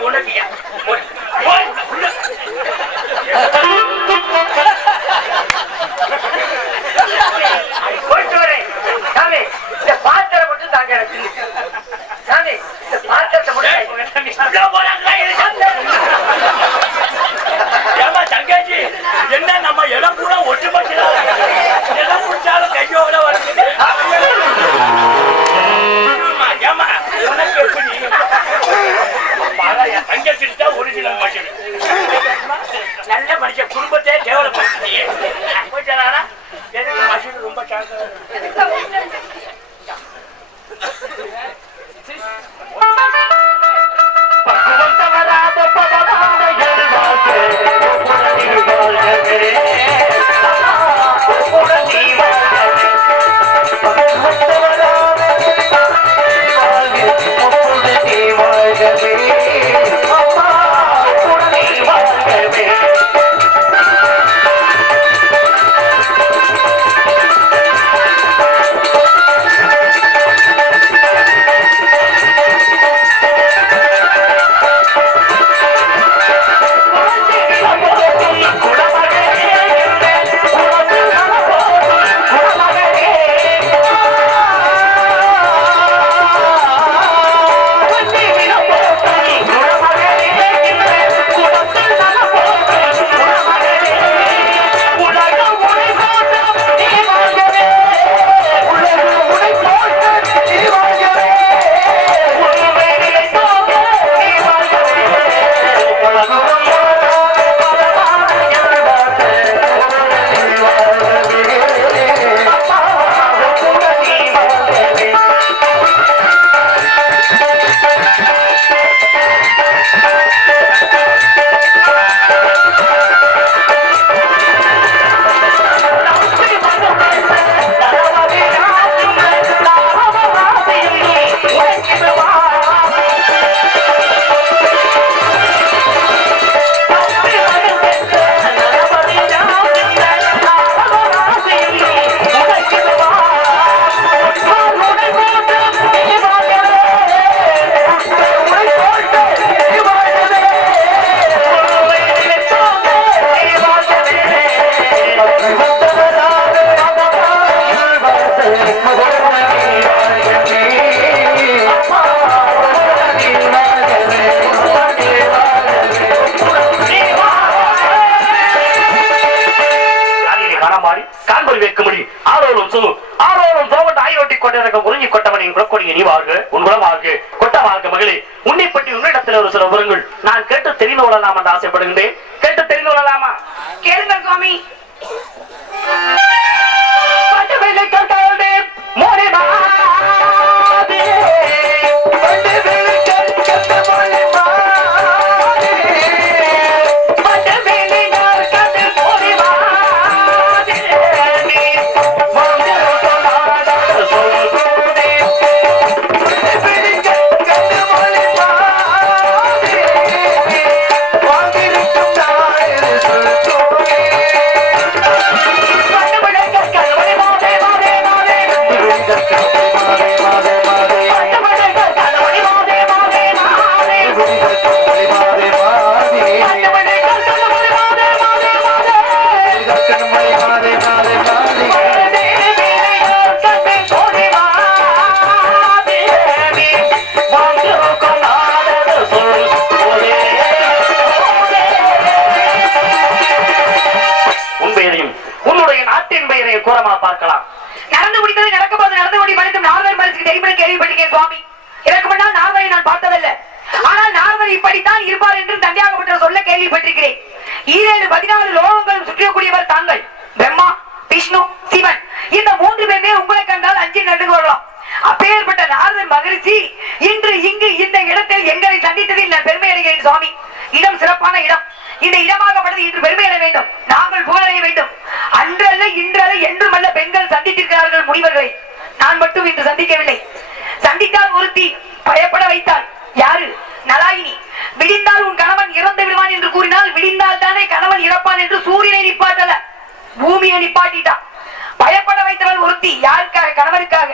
我了你。சிறப்பான இடம். இந்த இடமாகப்பட்டது இன்று பெருமை என வேண்டும். நாங்கள் புகழடைய வேண்டும். அன்றல்ல இன்றல்ல என்றும் அல்ல பெண்கள் சந்தித்திருக்கிறார்கள் முனிவர்களை. நான் மட்டும் இன்று சந்திக்கவில்லை. சந்தித்தால் ஒருத்தி பயப்பட வைத்தாள். யாரு? நலாயினி. விடிந்தால் உன் கணவன் இறந்து விடுவான் என்று கூறினால் விடிந்தால் தானே கணவன் இறப்பான் என்று சூரியனை நிப்பாட்டல. பூமியை நிப்பாட்டிட்டான். பயப்பட வைத்தால் ஒருத்தி. யாருக்காக? கணவனுக்காக.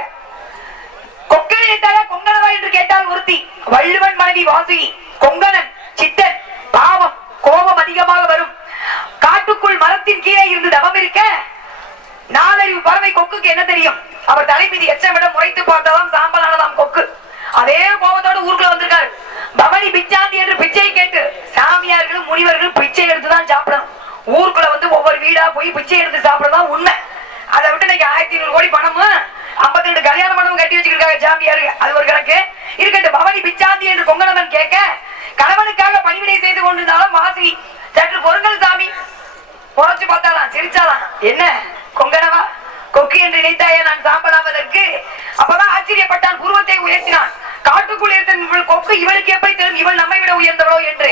கொக்கனை கொங்கனவா என்று கேட்டால் ஒருத்தி. வள்ளுவன் மனைவி வாசுகி. கொங்கனன் சித்தன். பாவம் கோபம் அதிகமாக வரும். காட்டுக்குள் மரத்தின் கீழே இருந்து தவம் இருக்க நாலறிவு பறவை கொக்குக்கு என்ன தெரியும்? அவர் தலைமீது எச்சமிடம் முறைத்து பார்த்ததாம் சாம்பலானதாம் கொக்கு. அதே கோபத்தோடு ஊருக்குள்ள வந்திருக்காரு. பவனி பிச்சாந்தி என்று பிச்சையை கேட்டு சாமியார்களும் முனிவர்களும் பிச்சை எடுத்துதான் சாப்பிடணும். ஊருக்குள்ள வந்து ஒவ்வொரு வீடா போய் பிச்சை எடுத்து சாப்பிடறதான் உண்மை. அதை விட்டு இன்னைக்கு ஆயிரத்தி ஐநூறு கோடி பணமும் ஐம்பத்தி ரெண்டு கல்யாண மண்டபம் கட்டி வச்சிருக்காங்க சாமியாரு அது ஒரு கணக்கு. இருக்கட்டு பவனி பிச்சாந்தி என்று கொங்கணவன் கேட்க கணவனுக்காக பணிவிடை செய்து கொண்டிருந்தாலும் மாசி சற்று பொருங்கள் சாமி. முறைச்சு பார்த்தாலாம் சிரிச்சாலாம். என்ன? கொங்கனவா? கொக்கு என்று நினைத்தாயே நான் சாம்பலாவதற்கு அப்பதான் ஆச்சரியப்பட்டான் புருவத்தை உயர்த்தினான். காட்டுக்குள் இருந்த இவள் கொக்கு இவளுக்கு எப்படி தெரியும்? இவள் நம்மை விட உயர்ந்தவளோ என்று.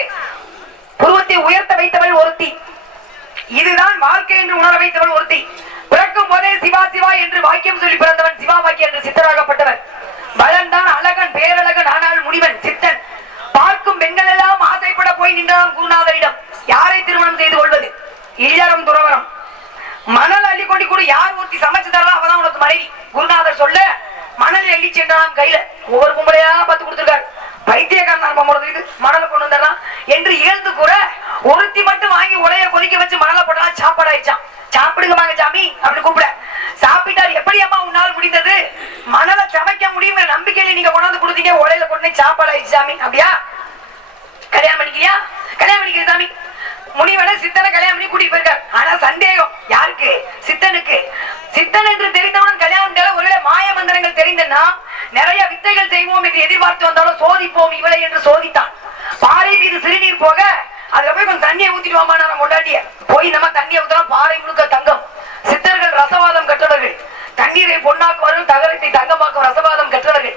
புருவத்தை உயர்த்த வைத்தவள் ஒருத்தி. இதுதான் வாழ்க்கை என்று உணர வைத்தவள் ஒருத்தி. பிறக்கும் போதே சிவா சிவா என்று வாக்கியம் சொல்லி பிறந்தவன் சிவா வாக்கியம் என்று சித்தராகப்பட்டவன். பலன்தான் அழகன் பேரழகன் ஆனால் முனிவன் சித்தன். பார்க்கும் பெண்கள் எல்லாம் ஆசைப்பட போய் நின்றான் குருநாதரிடம். யாரை திருமணம் செய்து கொள்வது? இல்லறம் துறவரம். மணல் அள்ளி கொண்டு கூட யார் ஒருத்தி சமைச்சு தரலாம் அவதான் உனக்கு மனைவி. குருநாதர் சொல்ல மணல் அள்ளி சென்றான் கையில. ஒவ்வொரு பொம்பளையா பார்த்து கொடுத்துருக்காரு. பைத்தியக்காரன் பொம்பளை இது மணலை கொண்டு வந்துடலாம் என்று இழந்து கூற ஒருத்தி மட்டும் வாங்கி உலைய கொதிக்க வச்சு மணலை போட்டா சாப்பாடு ஆயிடுச்சான் சாப்பிடுங்க வாங்க சாமி அப்படின்னு கூப்பிட. சாப்பிட்டார் எப்படி அம்மா உன்னால் முடிந்தது? மணலை சமைக்க முடியும் நம்பிக்கையில நீங்க கொண்டாந்து கொடுத்தீங்க. உலையில கொண்டு சாப்பாடு ஆயிடுச்சு சாமி. அப்படியா? கல்யாணம் பண்ணிக்கிறியா கல்யாணம் பண்ணிக்கிற சாமி? முனிவனை சித்தனை கல்யாணம் பண்ணி கூட்டிட்டு போயிருக்காரு. ஆனா சந்தேகம். யாருக்கு? சித்தனுக்கு. சித்தன் என்று தெரிந்தவன் கல்யாணம் தேவை ஒருவேளை மாய மந்திரங்கள் தெரிந்தனா நிறைய வித்தைகள் செய்வோம் என்று எதிர்பார்த்து வந்தாலும் சோதிப்போம் இவளை என்று சோதித்தான். பாறை மீது சிறுநீர் போக அதுல போய் கொஞ்சம் தண்ணியை ஊத்திட்டு வாமா நம்ம கொண்டாட்டிய போய் நம்ம தண்ணியை ஊத்தலாம் பாறை முழுக்க தங்கம். சித்தர்கள் ரசவாதம் கற்றவர்கள். தண்ணீரை பொன்னாக்குவார்கள் தகரத்தை தங்கமாக்கும் ரசவாதம் கற்றவர்கள்.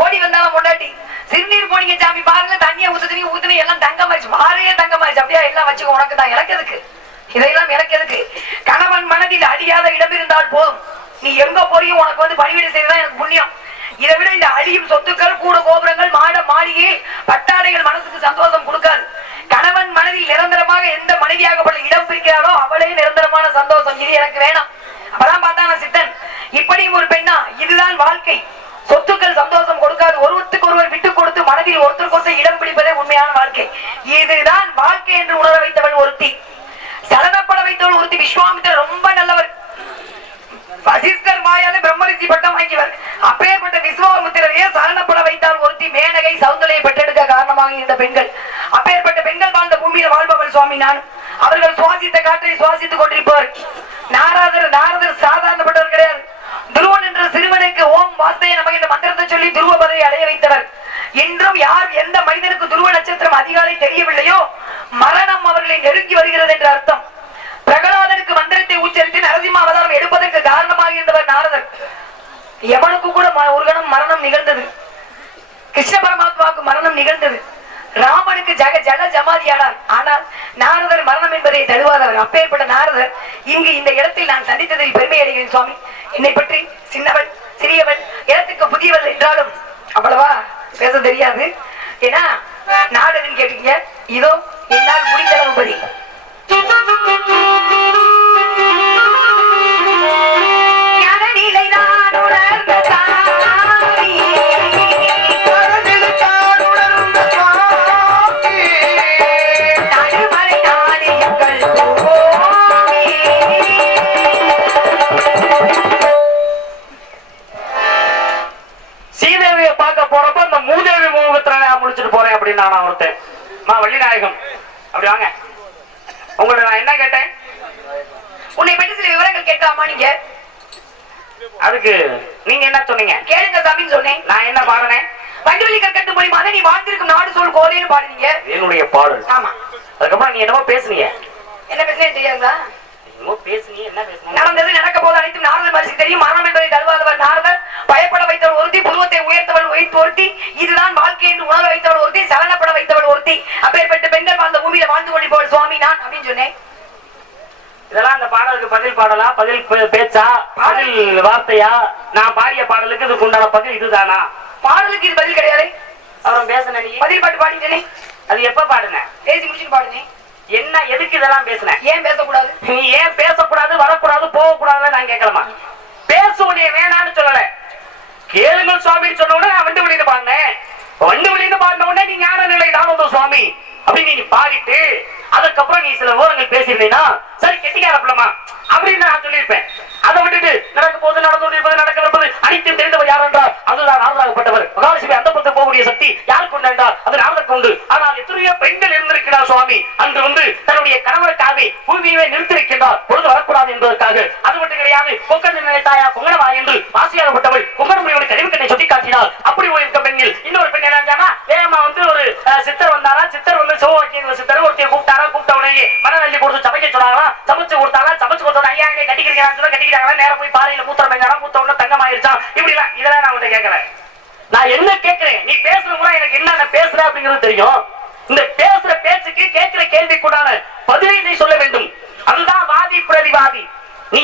ஓடி வந்தாலும் கொண்டாட்டி சிறுநீர் போனீங்க சாமி பாருங்க தண்ணியை ஊத்துனீங்க ஊத்துனீங்க எல்லாம் தங்கமாச்சு பாறையே தங்கமாச்சு அப்படியே எல்லாம் வச்சுக்க உனக்கு தான். எனக்கு எதுக்கு? இதையெல்லாம் எனக்கு எதுக்கு? கணவன் மனதில் அழியாத இடம் இருந்தால் போதும். நீ எங்க போறியும் உனக்கு வந்து பணிவிடை செய்யறதா எனக்கு புண்ணியம். இதை விட இந்த அழியும் சொத்துக்கள் கூட கோபுரங்கள் மாட மாளிகை பட்டாடைகள் மனசுக்கு சந்தோஷம் கொடுக்காது. கணவன் மனதில் நிரந்தரமாக எந்த மனைவியாகப்பட்ட இடம் பிரிக்கிறாரோ அவளே நிரந்தரமான சந்தோஷம். இது எனக்கு வேணாம். அப்பதான் பார்த்தான சித்தன். இப்படியும் ஒரு பெண்ணா? இதுதான் வாழ்க்கை. சொத்துக்கள் சந்தோஷம் கொடுக்காது ஒருவருக்கு ஒருவர் விட்டு கொடுத்து கொடுத்து இடம் பிடிப்பதே உண்மையான வாழ்க்கை. இதுதான் வாழ்க்கை என்று உணர வைத்தவள் ஒருத்தி. சலனப்பட வைத்தவள் ஒருத்தி விஸ்வாமித்திரர் ரொம்ப நல்லவர். வசிஷ்டர் வாயால பிரம்மரிசி பட்டம் வாங்கியவர். அப்பேற்பட்ட விஸ்வாமித்திரரையே சரணப்பட வைத்தால் ஒருத்தி மேனகை சௌந்தலையை பெற்றெடுக்க காரணமாக இருந்த பெண்கள். அப்பேற்பட்ட பெண்கள் வாழ்ந்த பூமியில வாழ்பவள் சுவாமி நான். அவர்கள் சுவாசித்த காற்றை சுவாசித்துக் கொண்டிருப்பவர். நாராதர் நாரதர் சாதாரணப்பட்டவர் கிடையாது. துருவன் என்ற சிறுவனுக்கு ஓம் வாஸ்தய நமக்கு இந்த மந்திரத்தை சொல்லி துருவ பதவியை அடைய வைத்தவர். இன்றும் யார் எந்த மனிதனுக்கு துருவ நட்சத்திரம் அதிகாலை தெரியவில்லையோ மரணம் அவர்களை நெருங்கி வருகிறது என்ற அர்த்தம். பிரகலாதனுக்கு மந்திரத்தை உச்சரித்து நரசிம்ம அவதாரம் எடுப்பதற்கு காரணமாக இருந்தவர் நாரதர். எவனுக்கு கூட ம- ஒரு கணம் மரணம் நிகழ்ந்தது. கிருஷ்ண பரமாத்மாவுக்கு மரணம் நிகழ்ந்தது. ராமனுக்கு ஜக ஜட ஜமாதியானார். ஆனால் நாரதர் மரணம் என்பதை தழுவாதவர். அப்பேற்பட்ட நாரதர் இங்கு இந்த இடத்தில் நான் சந்தித்ததில் பெருமை அடைகிறேன் சுவாமி. என்னை பற்றி சின்னவள் சிறியவள் இடத்துக்கு புதியவள் என்றாலும் அவ்வளவா? பேச தெரியாது. ஏன்னா நாடுன்னு கேட்டீங்க? இதோ என்னால் முடிந்தளவு பதி அப்படின்னு நான் ஒருத்தன் மா வள்ளிநாயகம். அப்படி வாங்க. உங்கள்ட்ட நான் என்ன கேட்டேன்? உன்னை பற்றி சில விவரங்கள் கேட்கலாமா நீங்க? அதுக்கு நீங்க என்ன சொன்னீங்க? கேளுங்க சாமின்னு சொன்னேன். நான் என்ன பாடினேன்? வண்டிவலி கற்கட்டு மூலியமாக நீ வாழ்ந்திருக்கும் நாடு சொல் கோலேன்னு பாடுனீங்க. என்னுடைய பாடல். ஆமா. அதுக்கப்புறம் நீ என்னமோ பேசுனீங்க. என்ன பேசுனே தெரியாதுங்களா? நடந்தது நடக்க போது அனைத்தும் நாரதர் மரிசி தெரியும். மரணம் என்பதை தழுவாதவர் நாரதர். பயப்பட வைத்தவள் ஒருத்தி புருவத்தை உயர்த்தவள் உயர்த்து ஒருத்தி இதுதான் வாழ்க்கை என்று உணர வைத்தவள் ஒருத்தி சலனப்பட வைத்தவள் ஒருத்தி. அப்பேற்பட்ட பெண்கள் வாழ்ந்த பூமியில வாழ்ந்து கொண்டிருப்பவள் சுவாமி நான் அப்படின்னு சொன்னேன். இதெல்லாம் அந்த பாடலுக்கு பதில் பாடலா? பதில் பேச்சா? பதில் வார்த்தையா? நான் பாடிய பாடலுக்கு இதுக்கு உண்டான பதில் இதுதானா? பாடலுக்கு இது பதில் கிடையாது. அப்புறம் பேசுன நீ. பதில் பாட்டு பாடிட்டேனே. அது எப்ப பாடுன? பேசி முடிச்சுட்டு பாடுனேன். என்ன எதுக்கு இதெல்லாம் பேசுன? ஏன் பேசக்கூடாது? நீ ஏன் பேசக்கூடாது வரக்கூடாது போகக்கூடாதுன்னு நான் கேட்கலாமா பேச உடனே வேணான்னு சொல்லல. கேளுங்கள் சுவாமின்னு சொன்ன உடனே நான் வண்டு வெளியிட்டு பாடினேன் வண்டு வெளியிட்டு பாடின உடனே நீ ஞான நிலை தானந்த சுவாமி அப்படின்னு நீ பாடிட்டு அதுக்கப்புறம் நீ சில விவரங்கள் பேசியிருந்தீங்கன்னா சரி கெட்டிக்கார பிள்ளமா அப்படின்னு நான் சொல்லியிருப்பேன் அதை விட்டுட்டு நடக்க போது நடந்து கொண்டிருப்பது நடக்க இருப்பது அனைத்தும் தெரிந்தவர் யார் என்றால் அதுதான் ஆதரவாகப்பட்டவர் மகாலட்சுமி அந்த பத்து போக கொடுக்கக்கூடிய சக்தி யாருக்கு உண்டு என்றால் அது நாரதற்கு உண்டு ஆனால் எத்தனையோ பெண்கள் இருந்திருக்கிறார் சுவாமி அன்று வந்து தன்னுடைய கணவருக்காக பூமியை நிறுத்திருக்கின்றார் பொழுது வரக்கூடாது என்பதற்காக அது மட்டும் கிடையாது கொக்கன் நினைத்தாயா கொங்கணவா என்று வாசியாகப்பட்டவள் கொங்கணம் இவனுக்கு கழிவுக்கட்டை சுட்டி காட்டினார் அப்படி இருக்க பெண்ணில் இன்னொரு பெண் என்ன வேகமா வந்து ஒரு அஹ், சித்தர் வந்தாரா சித்தர் வந்து சிவவாக்கிய சித்தர் ஒருத்தைய கூப்பிட்டாரா கூப்பிட்ட உடனே மனநல்லி கொடுத்து சமைக்க சொன்னாங்களா சமைச்சு கொடுத்தாங்க சமைச்சு கொடுத்த ஐயா என்னை கட்டிக்கிறீங்கன்னு சொல்லி கட்டிக்கிறாங்களா நேரம் போய் பாறையில மூத்திரம் பெஞ்சாரா மூத்த உடனே தங்கம் ஆயிருச்சா இப்படி எல்லாம் இதெல்லாம் நான் உன்னை கேட்கறேன் நான் என்ன கேட்கிறேன் நீ பேசுற முறை எனக்கு என்ன பேசுற அப்படிங்கிறது தெரியும் இந்த பேசுற பேச்சுக்கு கேட்கிற கேள்விக்குடான பதிலை நீ சொல்ல வேண்டும் அதுதான் வாதி நீ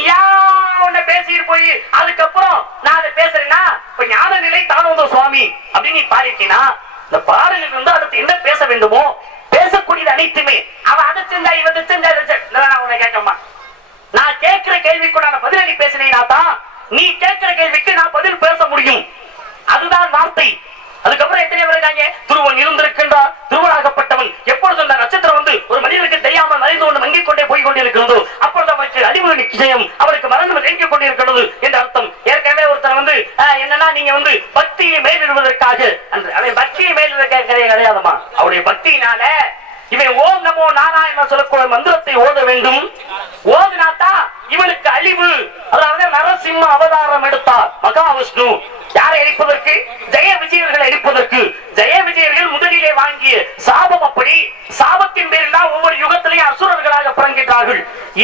உன்னை பேசிட்டு போய் அதுக்கப்புறம் நான் அதை பேசுறேன்னா இப்ப ஞான நிலை தானோந்த சுவாமி. அப்படின்னு நீ பாடிருக்கீனா இந்த பாடலில் இருந்து அடுத்து என்ன பேச வேண்டுமோ பேசக்கூடியது அனைத்துமே. அவன் அதை செஞ்சா இவன் செஞ்சா இதை செஞ்சா. நான் உன்னை கேட்கமா நான் கேட்கிற கேள்விக்குடான பதில் நீ பேசினீங்கன்னா தான் நீ கேட்கிற கேள்விக்கு நான் பதில் பேச முடியும். அதுதான் வார்த்தை. அதுக்கப்புறம் எத்தனை பேர் இருக்காங்க? துருவன் இருந்திருக்கின்றார். துருவனாகப்பட்டவன் எப்பொழுது அந்த நட்சத்திரம் வந்து ஒரு மனிதனுக்கு தெரியாமல் மறைந்து கொண்டு மங்கிக் கொண்டே போய் கொண்டிருக்கிறதோ அப்பொழுது அவருக்கு அழிவு நிச்சயம். அவனுக்கு மறந்து நெருங்கிக் கொண்டிருக்கிறது என்ற அர்த்தம். ஏற்கனவே ஒருத்தர் வந்து ஆஹ், என்னன்னா நீங்க வந்து பக்தியை மேலிடுவதற்காக அந்த அவன் பக்தியை மேலிட கிடையாதுமா? அவருடைய பக்தியினால இவன் ஓம் நமோ நாராயண சொல்லக்கூடிய மந்திரத்தை ஓத வேண்டும். ஓதுனாத்தா இவனுக்கு அழிவு. அதாவது நரசிம்ம அவதாரம் எடுத்தார். மகாவிஷ்ணு. யாரை அழிப்பதற்கு ஜெய விஜயர்களை அழிப்பதற்கு ஜெய விஜயர்கள் முதலிலே வாங்கிய சாபம் அப்படி. சாபத்தின் பேரில் தான் ஒவ்வொரு யுகத்திலேயும் அசுரர்களாக பிறங்கிட்டார்கள்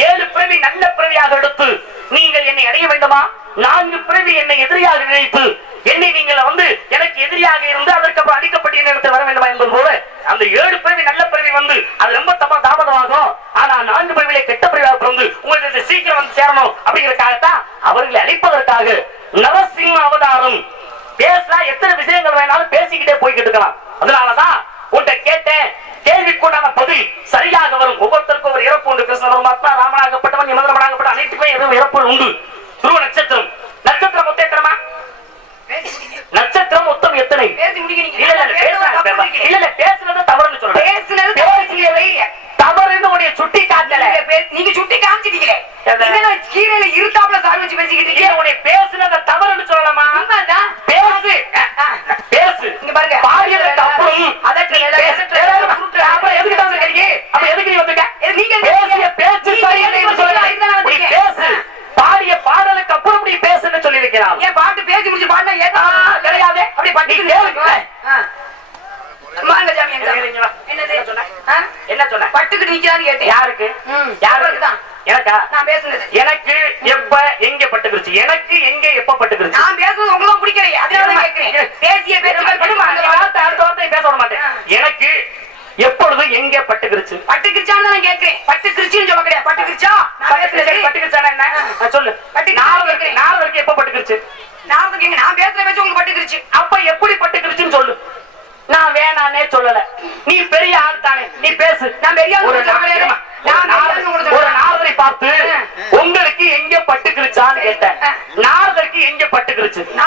ஏழு பிறவி நல்ல பிறவியாக எடுத்து நீங்கள் என்னை அடைய வேண்டுமா? நான்கு பிறவி என்னை எதிரியாக நினைத்து என்னை நீங்கள் வந்து எனக்கு எதிரியாக இருந்து அதற்கு அப்புறம் அடிக்கப்பட்ட நேரத்தில் வர வேண்டுமா? என்பது போல அந்த ஏழு பிறவி நல்ல பிறவி வந்து அது ரொம்ப தப்பா தாமதமாகும். ஆனா நான்கு பிறவிலே கெட்ட பிறவியாக பிறந்து உங்களுக்கு சீக்கிரம் வந்து சேரணும் அப்படிங்கிறதுக்காகத்தான் அவர்களை அழிப்பதற்காக உண்டு சொன்ன கேட்டேன். யாருக்கு அவருக்கு தான். எனக்கா நான் பேசுனது எனக்கு எப்ப எங்க பட்டுக்கிருச்சு எனக்கு எங்க எப்ப பட்டுக்கிருச்சு நான் பேசுறது உங்களுக்கு தான் பிடிக்கலையே அதனால தான் கேட்கிறேன் பேசிய பேச்சுகள் பெருமா, நீ பட்டுமா வார்த்தை அடுத்த வார்த்தை பேச விட மாட்டேன் எனக்கு எப்பொழுது எங்க பட்டுக்கிருச்சு பட்டு கிரிச்சான்னு நான் கேட்கிறேன் பட்டு கிரிச்சின்னு சொல்ல கிடையாது பட்டு கிரிச்சா நான் பேசுறது பட்டுக்கிருச்சானா என்ன ஆ, சொல்லு பட்டுக்கிருச்சு நாலு கேட்கிறேன். நாலு எப்ப பட்டுக்கிருச்சு நான் வந்து கேங்க நான் பேசுற பேச்சு உங்களுக்கு பட்டு கிரிச்சு அப்ப எப்படி பட்டுக்கிருச்சுன்னு சொல்லு நான் வேணானே சொல்லல நீ பெரிய ஆள் தானே நீ பேசு நான் பெரிய ஆள் ஒரு சொல்ல நாள் கிடையாது. ஒரு நான் நாள் பெரிய ஆள் உங்களுக்கு ஒரு சொல்றேன். நாரதரை பார்த்து உங்களுக்கு எங்க பட்டுக்கிருச்சான்னு கேட்டேன் நாரதருக்கு எங்க பட்டுக்கிருச்சு நான் பேசிய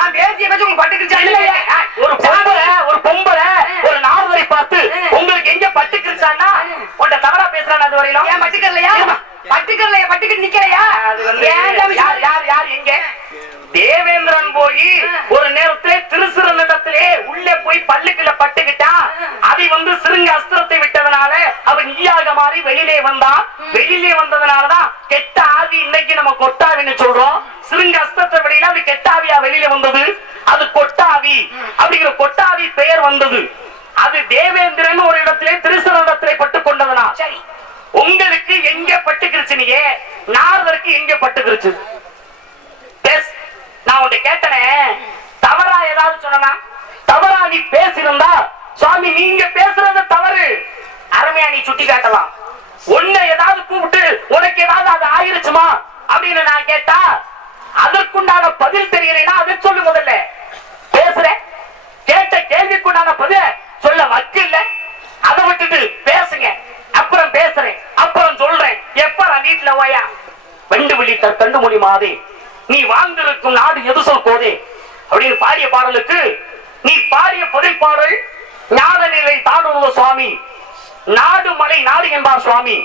பேசியிருந்தா சுவாமி நீங்க பேசுறது தவறு. அருமையா நீ சுட்டி காட்டலாம். உன்னை ஏதாவது கூப்பிட்டு உனக்கு ஏதாவது அது ஆயிருச்சுமா அப்படின்னு நான் கேட்டா அதற்குண்டான பதில் தெரியலைன்னா அதை சொல்லு முதல்ல. பேசுறேன் கேட்ட கேள்விக்குண்டான பதில சொல்ல வக்கில்ல. அதை விட்டுட்டு பேசுங்க. அப்புறம் பேசுறேன். அப்புறம் சொல்றேன். எப்ப நான் வீட்டுல ஓயா? வெண்டு விழித்த கண்டு மொழி மாதே நீ வாழ்ந்திருக்கும் நாடு எது சொல் போதே அப்படின்னு பாடிய பாடலுக்கு நீ பாடிய புதைப்பாடல் பாடல் தானுருவ சுவாமி. நாடு மலை நாடு என்பார் சுவாமி.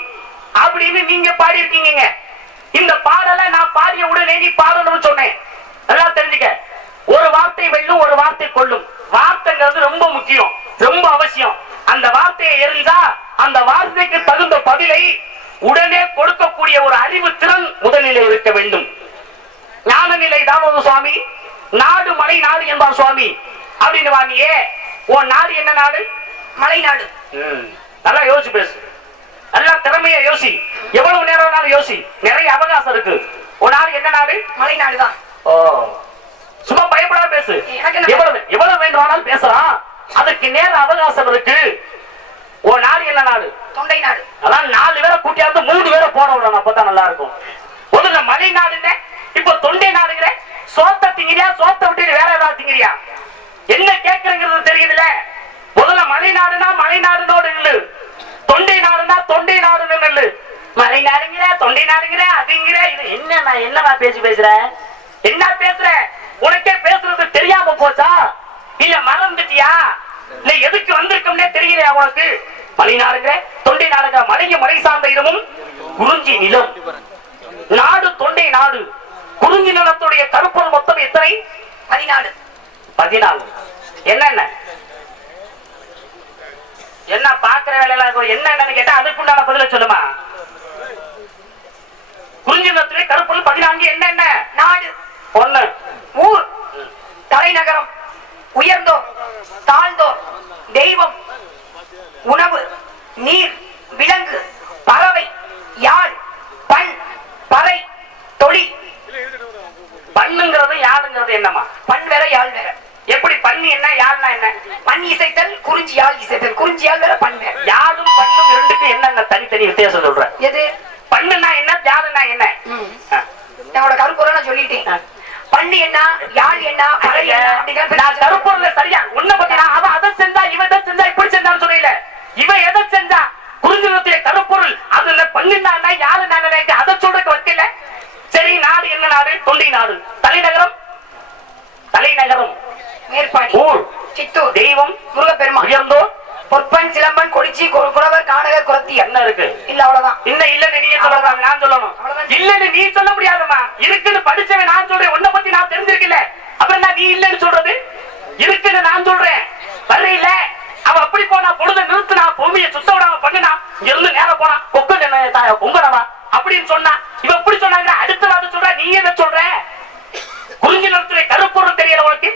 அப்படின்னு நீங்க பாடியிருக்கீங்க இந்த பாடலை நான் பாடிய உடனே நீ பாடணும்னு சொன்னேன். நல்லா தெரிஞ்சுக்க. ஒரு வார்த்தை வெல்லும் ஒரு வார்த்தை கொள்ளும் வார்த்தைங்கிறது ரொம்ப முக்கியம் ரொம்ப அவசியம். அந்த வார்த்தையை எரிஞ்சா அந்த வார்த்தைக்கு தகுந்த பதிலை உடனே கொடுக்கக்கூடிய ஒரு அறிவு திறன் முதலிலே இருக்க வேண்டும். ஞானநிலை தாமோது சுவாமி நாடு மலை நாடு என்பார் சுவாமி. அப்படின்னு வாங்கியே. உன் நாடு என்ன நாடு? மலைநாடு நல்லா யோசிச்சு பேசு. நல்லா திறமையா யோசி. எவ்வளவு நேரம் வேணாலும் யோசி. நிறைய அவகாசம் இருக்கு. உன் நாடு என்ன நாடு? மலைநாடு தான் ஓ சும்மா பயப்படாம பேசு. எவ்வளவு எவ்வளவு வேண்டுமானாலும் பேசலாம். அதுக்கு நேர அவகாசம் இருக்கு. உன் நாடு என்ன நாடு? தொண்டை நாடு. அதான் நாலு பேரை கூட்டியாந்து மூணு பேரை போட விடணும். அப்பதான் நல்லா இருக்கும். முதல்ல மலை நாடுங்க இப்ப தொண்டை நாடுங்கிற? சோத்த திங்கிறியா? சோத்த விட்டு வேற ஏதாவது திங்கிறியா? என்ன கேக்குறங்கிறது தெரியுதுல முதல்ல மலை நாடுனா மலை நாடுனோடு நில்லு. தொண்டை நாடுனா தொண்டை நாடுன்னு நில்லு. மலை நாடுங்கிற தொண்டை நாடுங்கிற அதுங்கிற. இது என்ன நான் என்னவா பேசி பேசுற? என்ன பேசுற? உனக்கே பேசுறது தெரியாம போச்சா? இல்ல மறந்துட்டியா? இல்ல எதுக்கு வந்திருக்கோம்னே தெரியலையா உனக்கு? மலை நாடுங்கிற தொண்டை நாடுங்கிற மலைய மலை சார்ந்த இடமும் குறிஞ்சி நிலம். நாடு தொண்டை நாடு. குறிஞ்சி நிலத்துடைய கருப்பொருள் மொத்தம் எத்தனை? பதினாலு. பதினாலு. என்னென்ன? என்ன பாக்குற வேலையில இருக்கும் என்னென்னு கேட்டா அதுக்குண்டான பதில சொல்லுமா? குறிஞ்சி நிலத்துடைய கருப்பொருள் பதினான்கு என்னென்ன? நாடு. ஒண்ணு. ஊர். தலைநகரம். உயர்ந்தோர். தாழ்ந்தோர். தெய்வம். உணவு. நீர். விலங்கு. பறவை. யாழ். பண் பறை. தொழில். பண்ணுங்கிறது யாருங்கிறது என்னமா பண் வேற யாழ் வேற. எப்படி பண்ணி என்ன யாருன்னா என்ன? பண் இசைத்தல் குறிஞ்சி யாழ் இசைத்தல். குறிஞ்சி யாழ் வேற பண் வேற யாரும் பண்ணும் இரண்டுக்கும் என்னென்ன தனித்தனி வித்தியாசம் சொல்றேன் எது? பண்ணுனா என்ன யாருன்னா என்ன. என்னோட கருப்பொருளை நான் சொல்லிட்டேன். பண்ணு என்ன யாழ் என்ன பறை என்ன கருப்பொருள்ல சரியா உன்னை பத்தி நான் அவன் அதை செஞ்சா இவன் இதை செஞ்சா இப்படி செஞ்சான்னு சொல்லல. இவன் எதை செஞ்சா குறிஞ்சிலத்திய கருப்பொருள் அதுல பண்ணினான்னா யாரு நான் அதை சொல்றதுக்கு வைக்கல சரி நாடு என்ன நாடு? தொண்டை நாடு. தலைநகரம்? தலைநகரம். மேற்பாடி. ஊர். சித்தூர். தெய்வம். முருகப்பெருமாள் உயர்ந்தோர் பொற்பன் சிலம்பன் கொடிச்சி குறவர் காணகர் குரத்தியர் என்ன இருக்கு? இல்ல அவ்வளவுதான். இன்னும் இல்லன்னு சொல்லக்கூடாது நான் சொல்லணும். இல்லன்னு நீ சொல்ல முடியாதுமா இருக்குன்னு படிச்சவன் நான் சொல்றேன். உன்னை பத்தி நான் தெரிஞ்சிருக்கல. அப்புறம் நான் நீ இல்லன்னு சொல்றது? இருக்குன்னு நான் சொல்றேன். வர்றீல அவ அப்படி போனா பொழுத நிறுத்தினா பூமியை சுத்த விடாம பண்ணினா இருந்து நேரம் போனா கொக்கு பொங்கடவா அப்படின்னு சொன்னா இவ எப்படி சொன்னாங்க அடுத்த வாரம் சொல்ற. நீ என்ன சொல்ற? குறிஞ்சி நிலத்துல கருப்பொருள் தெரியல உனக்கு?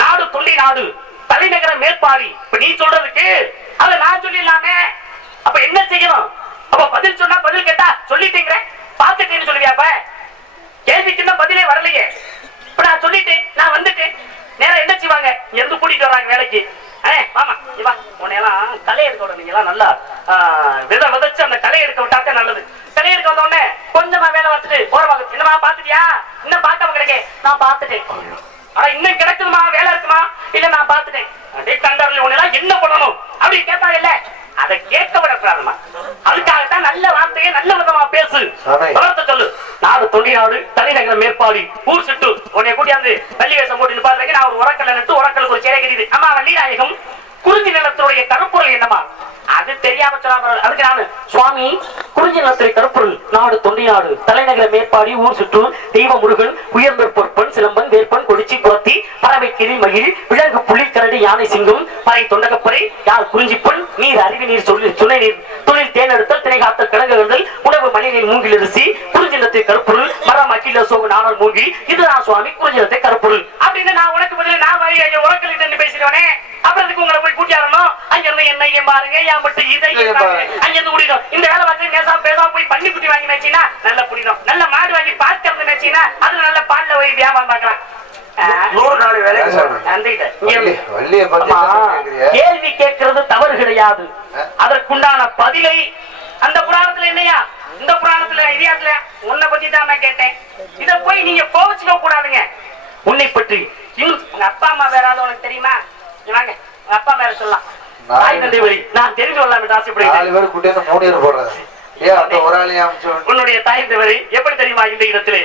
நாடு தொண்டி நாடு தலைநகர மேற்பாடி இப்ப நீ சொல்றதுக்கு அத நான் சொல்லிடலாமே. அப்ப என்ன செய்யணும்? அப்ப பதில் சொன்னா பதில் கேட்டா சொல்லிட்டீங்க பாத்துட்டேன்னு சொல்லுவியா அப்ப? கேள்விக்கு இன்னும் பதிலே வரலையே. இப்ப நான் சொல்லிட்டேன் நான் வந்துட்டேன். நேரம் என்ன செய்வாங்க? இங்க இருந்து கூட்டிட்டு வராங்க வேலைக்கு. அண்ணே உன்னையெல்லாம் களை எடுக்க விட நீங்க எல்லாம் நல்லா ஆ, விதைச்சு அந்த களை எடுக்க விட்டாத்தே நல்லது. களை எடுக்க வந்த உடனே கொஞ்சமா வேலை வந்துட்டு போறவாங்க என்னமா பாத்துட்டியா இன்னும் பார்க்காம கிடைக்கே. நான் பாத்துட்டேன் ஆனா இன்னும் கிடக்குதுமா? வேலை இருக்குமா? இல்ல நான் அதே உன்னெல்லாம் என்ன பண்ணணும்? அப்படி கேட்பாங்க இல்ல. அதை கேட்க விடக்கூடாதுமா. அதுக்காகத்தான் நல்ல வார்த்தையை நல்ல விதமா பேசு. வளர்த்த சொல்லு. நாடு தொண்டி நாடு தலைநகர மேற்பாடி ஊர் சுட்டு. உன்னை கூட்டியாந்து வள்ளி வேஷம் போட்டு நான் ஒரு உரக்கல்ல நட்டு உரக்கலுக்கு ஒரு சிறை கட்டிது அம்மா வள்ளி நாயகம். குறிஞ்சி நிலத்தினுடைய கருப்பொருள் என்னமா? அது தெரியாம சொல்லாமல் அதுக்கு நானு சுவாமி குறிஞ்சி நிலத்துறை கருப்பொருள் நாடு தொண்டை நாடு தலைநகர மேற்பாடி ஊர் சுற்று தெய்வ முருகன் உயர்ந்த பொற்பன் சிலம்பன் வேற்பன் கொடிச்சி குரத்தி பறவை கிளி மகிழ் விலங்கு புலி கரடி யானை சிங்கம் பறை தொண்டகப்பறை குறிஞ்சி குறிஞ்சிப்பெண் நீர் அருவி நீர் சொல்லி சுனை நீர் தொழில் தேனெடுத்தல் திணை காத்தல் கிழங்குகள் உணவு மணி நீர் மூங்கில் அரிசி குறிஞ்சினத்தை கருப்பொருள் மரம் அகில சோக நாணல் மூங்கி இதுதான் சுவாமி குறிஞ்சினத்தை கருப்பொருள். அப்படின்னு நான் உனக்கு பதில் நான் வரி ஐயோ உரக்கல் அதுக்கு உங்களை போய் கூட்டியாரணும் அங்க இருந்து என்ன பாருங்க ஏன் மட்டும் இதை அங்க இருந்து குடிக்கணும் இந்த வேலை பார்த்து நேசா பேசாம போய் பண்ணி குட்டி வாங்கி வச்சீங்கன்னா நல்ல குடிக்கணும் நல்ல மாடு வாங்கி பார்க்கறது நினைச்சீங்கன்னா அதுல நல்ல பால்ல போய் வியாபாரம் கேக்குறிய? கேள்வி கேட்கிறது தவறு கிடையாது? அதற்குண்டான பதிலை அந்த புராணத்துல இல்லையா? இந்த புராணத்துல இதிகாசத்துல உன்னை பத்தி தான் நான் கேட்டேன். இத போய் நீங்க கோவிச்சுக்க கூடாதுங்க உன்னை பற்றி. உங்க அப்பா அம்மா வேற உனக்கு தெரியுமா? வாங்க அப்பா சொல்லலாம். தாய் தந்தை வழி நான் தெரிஞ்சு கொள்ளலாம் ஆசைப்படுகிறேன் பேர் கூட்டி வந்து மூணு பேர் போடுறது ஏன் அந்த ஒரு ஆளையும் உன்னுடைய தாய் வழி எப்படி தெரியுமா இந்த இடத்திலே?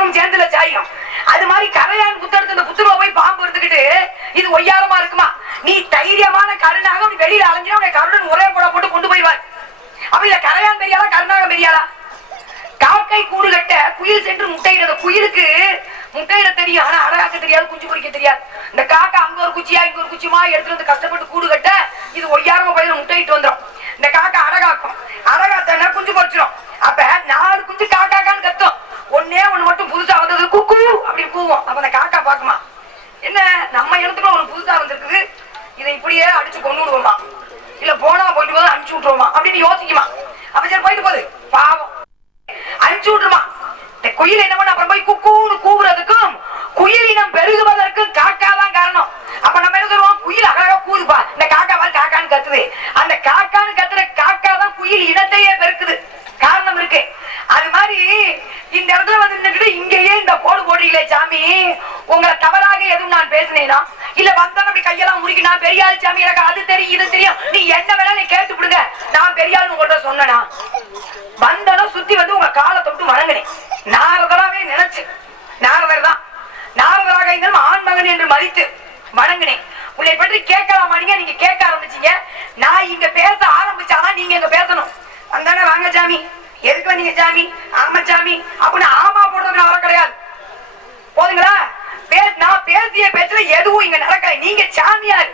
போயிடும் சேர்ந்துல சாயும் அது மாதிரி கரையான் புத்தெடுத்து இந்த புத்துக்குள்ள போய் பாம்பு இருந்துகிட்டு இது ஒய்யாரமா இருக்குமா? நீ தைரியமான கருணாக அப்படி வெளியில அலைஞ்சினா உன்னை கருடன் ஒரே போட போட்டு கொண்டு போய்வார் அப்ப இல்ல கரையான் பெரியாளா கருணாகம் பெரியாளா? காக்கை கூடு கட்ட குயில் சென்று முட்டையிடுறது குயிலுக்கு முட்டையிட தெரியும் ஆனா அழகாக்க தெரியாது குஞ்சு பொறிக்க தெரியாது. இந்த காக்கா அங்க ஒரு குச்சியா இங்க ஒரு குச்சியுமா எடுத்துட்டு வந்து கஷ்டப்பட்டு கூடு கட்ட இது ஒய்யாரமா பயிர முட்டையிட்டு வந்துடும் இந்த காக்கா அடகாக்கும் அடகாத்தனா குஞ்சு பொறிச்சிடும் அப்ப நாலு குஞ்சு காக்காக்கான்னு கத்தும் ஒன்னே ஒண்ணு மட்டும் புதுசா வந்தது குக்கு அப்படி கூவும் அப்ப அந்த காக்கா பாக்குமா என்ன நம்ம இடத்துக்குள்ள ஒண்ணு புதுசா வந்திருக்குது இதை இப்படியே அடிச்சு கொண்டு விடுவோமா இல்ல போனா போயிட்டு போது அனுப்பிச்சு விட்டுருவோமா அப்படின்னு யோசிக்குமா? அப்ப சரி போயிட்டு போகுது பாவம். அனுப்பிச்சு விட்டுருமா. இந்த குயில் என்ன பண்ண? அப்புறம் போய் குக்கூன்னு கூவுறதுக்கும் குயில் இனம் பெருகுவதற்கும் காக்கா தான் காரணம். அப்ப நம்ம என்ன சொல்லுவோம்? குயில் அழகா கூதுப்பா இந்த காக்கா மாதிரி காக்கான்னு கத்துது. அந்த காக்கான்னு கத்துற காக்கா தான் குயில் இனத்தையே பெருக்குது. காரணம் இருக்கு. அது மாதிரி இந்த இடத்துல வந்து நின்றுட்டு இங்கேயே இந்த போடு போடுறீங்களே சாமி. உங்களை தவறாக எதுவும் நான் பேசினேனா? இல்ல வந்தா அப்படி கையெல்லாம் முறுக்கி பெரியாரு சாமி எனக்கு அது தெரியும் இது தெரியும். நீ என்ன வேணா நீ கேட்டு விடுங்க நான் பெரியாள் உங்கள்ட்ட சொன்னா வந்தனும் சுத்தி வந்து உங்க காலை தொட்டு வணங்கினேன். நாரதராவே நினைச்சு. நாரதர் தான். நாரதராக இருந்தாலும் ஆண்மகன் என்று மதித்து வணங்கினேன். உன்னை பற்றி கேட்கலாமா நீங்க? நீங்க கேட்க ஆரம்பிச்சீங்க. நான் இங்க பேச ஆரம்பிச்சாதான் நீங்க இங்க பேசணும். வந்தானே வாங்க சாமி. எதுக்கு வந்தீங்க சாமி? ஆமா சாமி. அப்படின்னு ஆமா போடுறதுக்கு வர கிடையாது. போதுங்களா? பே- நான் பேசிய பேச்சுல எதுவும் இங்க நடக்கல. நீங்க சாமியார்.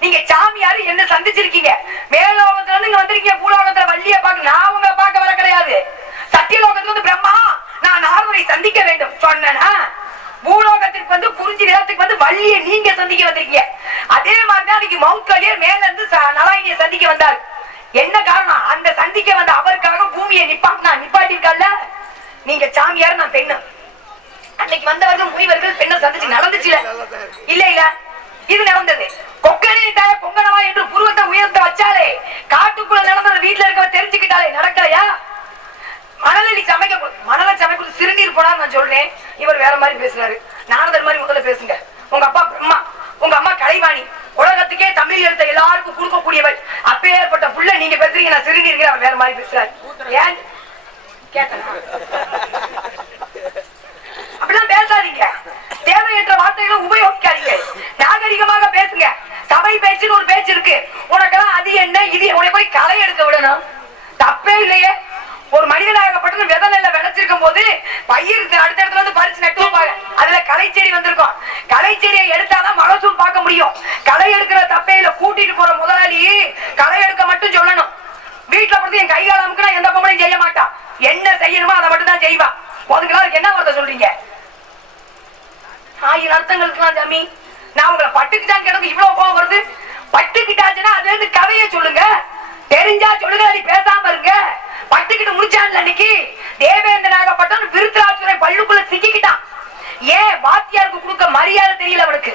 நீங்க சாமியார் என்ன சந்திச்சிருக்கீங்க மேலோகத்துல இருந்து இங்க வந்திருக்கீங்க பூலோகத்துல வள்ளிய பார்க்க நான் உங்களை பார்க்க வர கிடையாது சத்தியலோகத்துல இருந்து பிரம்மா நான் நாரதரை சந்திக்க வேண்டும் சொன்னேனா பூலோகத்திற்கு வந்து குறிஞ்சி வழியை நீங்க சந்திக்க வந்திருக்கீங்க. அதே மாதிரி தான் அன்னைக்கு மவுத்கலியே மேல இருந்து ச- நலாயினிய சந்திக்க வந்தார். என்ன காரணம்? அந்த சந்திக்க வந்த அவருக்காக பூமியை நிப்பாட்டினா நிப்பாட்டிருக்கல்ல நீங்க சாமியார் நான் பெண்ணு. அன்னைக்கு வந்தவர்கள் முனிவர்கள் பெண்ணை சந்திச்சு நடந்துச்சுல? இல்ல இல்ல. இது நடந்தது. கொக்கனே தாய பொங்கனவா என்று புருவத்தை உயர்த்த வச்சாலே காட்டுக்குள்ள நடந்தது வீட்டுல இருக்கவ தெரிஞ்சுக்கிட்டாலே நடக்கலையா? மணலி சமைக்க மணலை சமைக்க சிறுநீர் போனான்னு நான் சொல்றேன். இவர் வேற மாதிரி பேசுறாரு. நாரதர் மாதிரி முதல்ல பேசுங்க. உங்க அப்பா பிரம்மா உங்க அம்மா கலைவாணி. உலகத்துக்கே தமிழ் எழுத்த எல்லாருக்கும் கொடுக்கக்கூடியவள். அப்பேற்பட்ட புள்ள நீங்க பேசுறீங்க நான் சிறுநீர்கள் அவர் வேற மாதிரி பேசுறாரு. ஏன்? கேட்டனா. அப்படிலாம் பேசாதீங்க. தேவையற்ற வார்த்தைகளை உபயோகிக்காதீங்க. நாகரிகமாக பேசுங்க. சபை பேச்சுன்னு ஒரு பேச்சு இருக்கு. உனக்கெல்லாம் அது என்ன இது உன்னை போய் களை எடுக்க விடணும். தப்பே இல்லையே. ஒரு மனிதனாகப்பட்டது விதை நெல்ல விளைச்சிருக்கும் போது பயிர் அடுத்த இடத்துல வந்து பறிச்சு நட்டு வைப்பாங்க அதுல களை செடி வந்திருக்கும். களை செடியை எடுத்தாதான் மகசூல் பார்க்க முடியும். களை எடுக்கிற தப்பையில கூட்டிட்டு போற முதலாளி களை எடுக்க மட்டும் சொல்லணும். வீட்டுல பொறுத்து என் கைகால அமுக்குனா எந்த பொம்பளையும் செய்ய மாட்டா. என்ன செய்யணுமோ அதை மட்டும் தான் செய்வா. போதுங்களா என்ன வார்த்தை சொல்றீங்க? ஆயிரம் அர்த்தங்கள் இருக்கலாம் சாமி நான் உங்களை பட்டுக்கிட்டான்னு கிடக்கு இவ்வளவு கோவம் வருது. பட்டுக்கிட்டாச்சுன்னா அதுல இருந்து கதையை சொல்லுங்க. தெரிஞ்சா சொல்லுங்க நீ பேசாம இருங்க. பட்டுக்கிட்டு முடிச்சான்ல அன்னைக்கு. தேவேந்திரனாகப்பட்டவன் விருத்தராசுரன் பள்ளுக்குள்ள சிக்கிக்கிட்டான். ஏன் வாத்தியாருக்கு கொடுக்க மரியாதை தெரியல அவனுக்கு?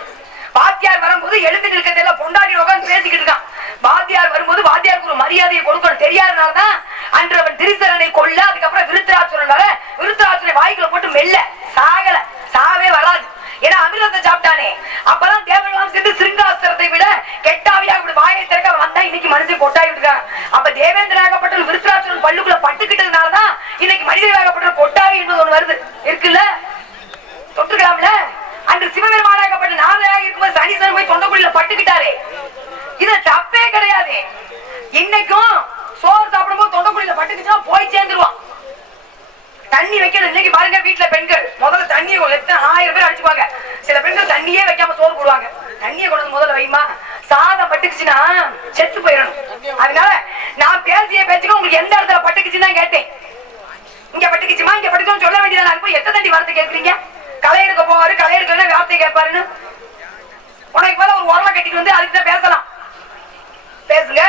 வாத்தியார் வரும்போது எழுந்து நிற்க தெரியல பொண்டாடி உட்காந்து பேசிக்கிட்டு இருக்கான் வாத்தியார் வரும்போது வாத்தியாருக்கு ஒரு மரியாதையை கொடுக்கணும் தெரியாதனாலதான் அன்று அவன் திரிசரனை கொல்ல அதுக்கப்புறம் விருத்தராசுரன் வர விருத்தராசுரனை வாய்க்குள்ள போட்டு மெல்ல சாகல சாவே வராது ஏன்னா அமிர்தத்தை சாப்பிட்டானே அப்பதான் தேவர்களாம் சேர்ந்து சிருங்காஸ்திரத்தை விட கெட்டாவியா இப்படி வாயை திறக்க வந்தா இன்னைக்கு மனுஷன் கொட்டாய் விட்டுருக்காங்க அப்ப தேவேந்திராகப்பட்ட விருத்தராசுரன் பள்ளுக்குள்ள பட்டுக்கிட்டதுனாலதான் இன்னைக்கு மனிதராகப்பட்ட கொட்டாவி என்பது ஒண்ணு வருது இருக்குல்ல தொட்டுக்கலாம்ல அன்று சிவபெருமானாகப்பட்ட நாளையாக இருக்கும்போது சனீஸ்வரன் போய் தொண்டக்குழியில பட்டுக்கிட்டாரே இது தப்பே கிடையாது இன்னைக்கும் சோறு சாப்பிடும்போது தொண்டக்குழியில பட்டுக்கிச்சுன்னா போய் சேர்ந்துருவான் தண்ணி வைக்கணும் இன்னைக்கு பாருங்க வீட்டுல பெண்கள் முதல்ல தண்ணியை ஒரு எத்தனை ஆயிரம் பேர் அடிச்சுப்பாங்க சில பெண்கள் தண்ணியே வைக்காம சோறு போடுவாங்க தண்ணியை கொண்டு வந்து முதல்ல வைமா சாதம் பட்டுக்குச்சுன்னா செத்து போயிடணும் அதனால நான் பேசிய பேச்சுக்கு உங்களுக்கு எந்த இடத்துல பட்டுக்குச்சுன்னு தான் கேட்டேன் இங்க பட்டுக்குச்சுமா இங்க பட்டுக்குன்னு சொல்ல வேண்டியதானே மனுஷனா இருக்கும் எத்தனை தண்டி வார்த்தை கேட்குறீங்க களை எடுக்க எடுக்கல வார்த்தை கேட்பாருன்னு உனக்கு மேல ஒரு உரலை கட்டிட்டு வந்து அதுக்கு தான் பேசலாம். பேசுங்க.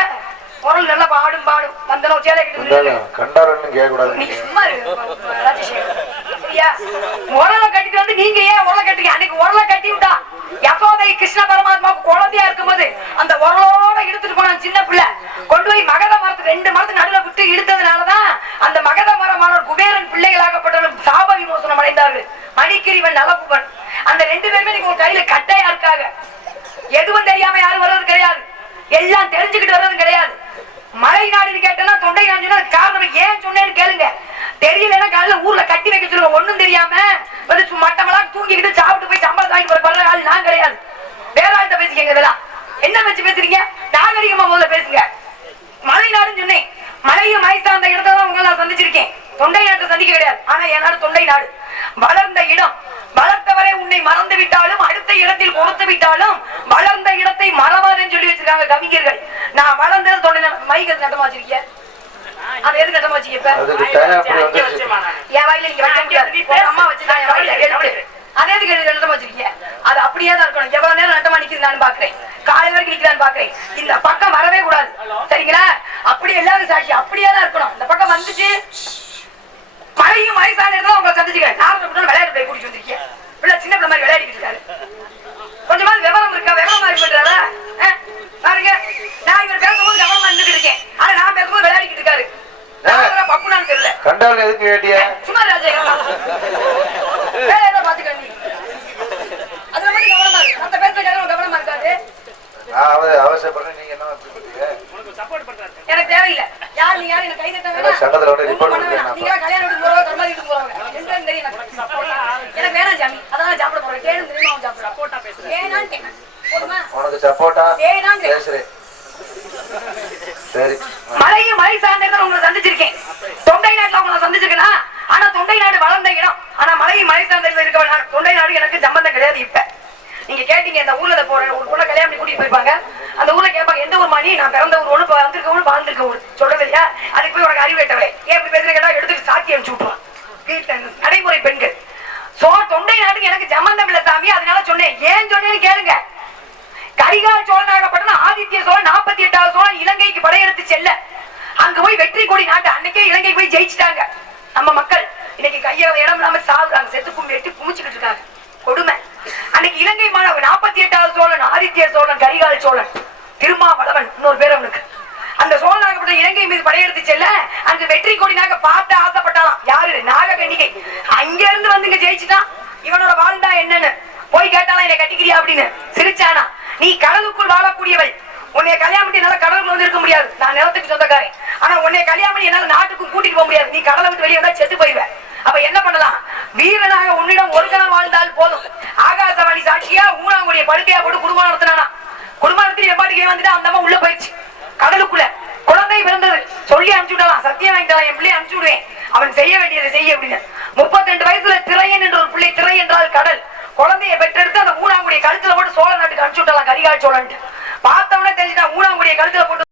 உரல் நல்லா பாடும் பாடும். வந்தனம் சேலை கட்டி கண்டாரன்னு கேட்க கூடாது நீ சும்மா? உரலை கட்டிட்டு வந்து நீங்க ஏன் உரலை கட்டுறீங்க? அன்னைக்கு உரலை கட்டி விட்டா யசோதை கிருஷ்ண பரமாத்மாவுக்கு குழந்தையா இருக்கும்போது அந்த உரலோட இழுத்துட்டு போன சின்ன பிள்ளை. கொண்டு போய் மகத மரத்து ரெண்டு மரத்து நடுவுல விட்டு இழுத்ததுனாலதான் அந்த மகத மரமான குபேரன் பிள்ளைகளாகப்பட்டவர்கள் சாப விமோசனம் அடைந்தார்கள். மணிக்கிரிவன் நலகுபன் அந்த ரெண்டு பேருமே நீங்க உங்க கையில கட்டையா இருக்காங்க. எதுவும் தெரியாம யாரும் வர்றது கிடையாது. எல்லாம் தெரிஞ்சுக்கிட்டு வர்றதும் கிடையாது. மழை நாடுன்னு கேட்டா தொண்டை நாடுனா காரணம் ஏன் சொன்னேன்னு கேளுங்க. தெரியலன்னா காலையில ஊர்ல கட்டி வைக்க சொல்லுவோம் ஒண்ணும் தெரியாம வந்து சும்மா மட்டமெல்லாம் தூங்கிக்கிட்டு சாப்பிட்டு போய் சம்பளம் வாங்கி போற வர்ற ஆள் நான் கிடையாது. வேற ஆள்கிட்ட பேசிக்கங்க இதெல்லாம். என்ன வச்சு பேசுறீங்க? நாகரிகமா முதல்ல பேசுங்க. மழை நாடுன்னு சொன்னேன். மலையும் மலை சார்ந்த இடத்துல தான் உங்களை நான் சந்திச்சிருக்கேன். தொண்டை நாட்டை சந்திக்க கிடையாது. ஆனா என் நாடு தொண்டை நாடு. வளர்ந்த இடம். வளர்த்தவரை உன்னை மறந்து விட்டாலும் அடுத்த இடத்தில் கொடுத்து விட்டாலும் வளர்ந்த இடத்தை மறவாதேன்னு சொல்லி வச்சிருக்காங்க கவிஞர்கள். நான் வளர்ந்தது நாடு மைக்கு நட்டமா வச்சிருக்கேன் அது எது நட்டமா வச்சிருக்க அதுக்கு டைம் அப்படி வந்துருச்சு என் வாயில நீங்க வைக்க அம்மா வச்சுதான் என் வாயில எழுத்து. அதே எதுக்கு எழுதி நட்டமா வச்சிருக்கீங்க அது அப்படியே தான் இருக்கணும். எவ்வளவு நேரம் நட்டமா நிக்குது நான் பாக்குறேன். காலை வரைக்கும் நிக்கிறான்னு பாக்குறேன். இந்த பக்கம் வரவே கூடாது. சரிங்களா? அப்படி எல்லாரும் சாட்சி. அப்படியே தான் இருக்கணும். இந்த பக்கம் வந்துச்சு. மழையும் வயசான இடத்துல உங்களை சந்திச்சுக்கிறேன் நாலு கூட விளையாட்டு போய் கூட்டிட்டு வந்திருக்கேன். பிள்ளை சின்ன பிள்ளை மாதிரி விளையாடிட்டு இருக்காரு. கொஞ்சமாவது விவரம் இருக்கா? விவரம் மாதிரி பண்றாரா அஹ், பாருங்க. நான் இவர் பேசும்போது கவனமா இருந்துட்டு இருக்கேன். ஆனா நான் பேசும்போது விளையாடிட்டு இருக்காரு. நான் பப்புனான்னு தெரியல. கண்டாரன் எதுக்கு கேட்டிய? சும்மா ராஜா வேற ஏதோ பாத்துக்க நீ அதுல மட்டும் கவனமா இருக்கு. மத்த பேசுற கவனமா இருக்காது. அவசரப்படுறேன். நீங்க என்ன? எனக்கு யார் நீ யார்? எனக்கு கை தட்ட எனக்கு சட்டத்துல வந்து ஒண்ணும் report பண்ண வேணாம். பண்ணி நீங்க கல்யாணம் வீட்டுக்கு போறவங்க கர்மா வீட்டுக்கு போறவங்க. என்னன்னு தெரியும் எனக்கு. எனக்கு வேணாம் ஜாமி. அதான் சாப்பிட போறேன். கேளும் தெரியுமா அவன் சாப்பிடுறான்? வேணான்னு கேட்கணும் போதுமா? உனக்கு சப்போர்ட்டா வேணாங்க. பேசுறேன் சரி மலையும் மலை சார்ந்த இடத்துல உங்களை சந்திச்சிருக்கேன். தொண்டை நாட்டுல உங்களை சந்திச்சிருக்கேனா? ஆனா தொண்டை நாடு வளர்ந்த இடம். ஆனா மலையும் மலை சார்ந்த இடத்துல இருக்க வேணாம். தொண்டை நாடு எனக்கு சம்பந்தம் கிடையாது இப்ப. நீங்க கேட்டீங்க இந்த ஊர்ல போறேன் ஒரு பொண்ணை கல்யாணம் பண்ணி கூட்டிட்டு போயிருப்பாங்க. அந்த ஊர்ல கேட்பாங்க எந்த ஊர் மணி? நான் பிறந்த ஊர் ஒண்ணு வந்திருக்க ஊர் வாழ்ந்திருக்க ஊர். சொல்றது இல்லையா அதுக்கு போய் உனக்கு அறிவேட்டவளே ஏன் இப்படி பேசுற கேட்டா எடுத்துட்டு சாத்தி அனுப்பிச்சு விட்டுருவான். வீட்டுல நடைமுறை பெண்கள். சோ தொண்டை நாட்டுக்கு எனக்கு சம்பந்தம் இல்ல சாமி அதனால சொன்னேன். ஏன் சொன்னேன்னு கேளுங்க. கரிகால் சோழனாகப்பட்டன ஆதித்ய சோழன் நாற்பத்தி எட்டாவது சோழன் இலங்கைக்கு படையெடுத்து செல்ல. அங்க போய் வெற்றி கொடி நாட்டு அன்னைக்கே இலங்கைக்கு போய் ஜெயிச்சிட்டாங்க. நம்ம மக்கள் இன்னைக்கு கையில இடம் இல்லாம சாவுறாங்க. செத்து கும்பி வெட்டி குமிச்சுக்கிட்டு இருக்காங்க. கொடுமை. அன்னைக்கு இலங்கை மாணவன் நாற்பத்தி எட்டாவது சோழன் ஆதித்ய சோழன் கரிகால சோழன் திருமாவளவன் இன்னொரு பேர் அவனுக்கு. அந்த சோழனாகப்பட்ட இலங்கை மீது படையெடுத்து செல்ல அங்கு வெற்றி கொடினாக பார்த்து ஆசைப்பட்டாலாம் யாரு? நாககன்னிகை அங்க இருந்து வந்து இங்க ஜெயிச்சுட்டான். இவனோட வாழ்ந்தா என்னன்னு? போய் கேட்டாலும் என்னை கட்டிக்கிறியா? அப்படின்னு. சிரிச்சானா. நீ கடலுக்குள் வாழக்கூடியவள். உன்னை கல்யாணம் பண்ணி என்னால கடலுக்குள்ள வந்து இருக்க முடியாது. நான் நிலத்துக்கு சொந்தக்காரன். ஆனா உன்னை கல்யாணம் பண்ணி என்னால நாட்டுக்கும் கூட்டிட்டு போக முடியாது. நீ கடலை விட்டு வெளியே வந்தா செத்து போயிடுவேன் அப்ப என்ன பண்ணலாம்? வீரனாக உன்னிடம் ஒரு கணம் வாழ்ந்தால் போதும். ஆகாசவாணி சாட்சியா ஊனாங்குடிய படுக்கையா போட்டு குடும்பம் நடத்தினானா? குடும்பம் நடத்தி எப்பாட்டுக்கே வந்துட்டு அந்த அம்மா உள்ள போயிடுச்சு. கடலுக்குள்ள குழந்தை பிறந்தது. சொல்லி அனுப்பிச்சு விடலாம். சத்தியம் வாங்கிக்கலாம் என் பிள்ளைய அனுப்பிச்சு விடுவேன். அவன் செய்ய வேண்டியதை செய்ய அப்படின்னு. முப்பத்தி ரெண்டு வயசுல திரையன் என்ற ஒரு பிள்ளை திரை என்றால் கடல். குழந்தையை பெற்றெடுத்து அந்த ஊனாங்குடிய கழுத்துல போட்டு சோழ நாட்டுக்கு அனுப்பிச்சு விட்டலாம். கரிகால் சோழன்ட்டு. பார்த்தவனே தெரிஞ்சுட்டா ஊனாங்குடிய கழுத்துல போட்டு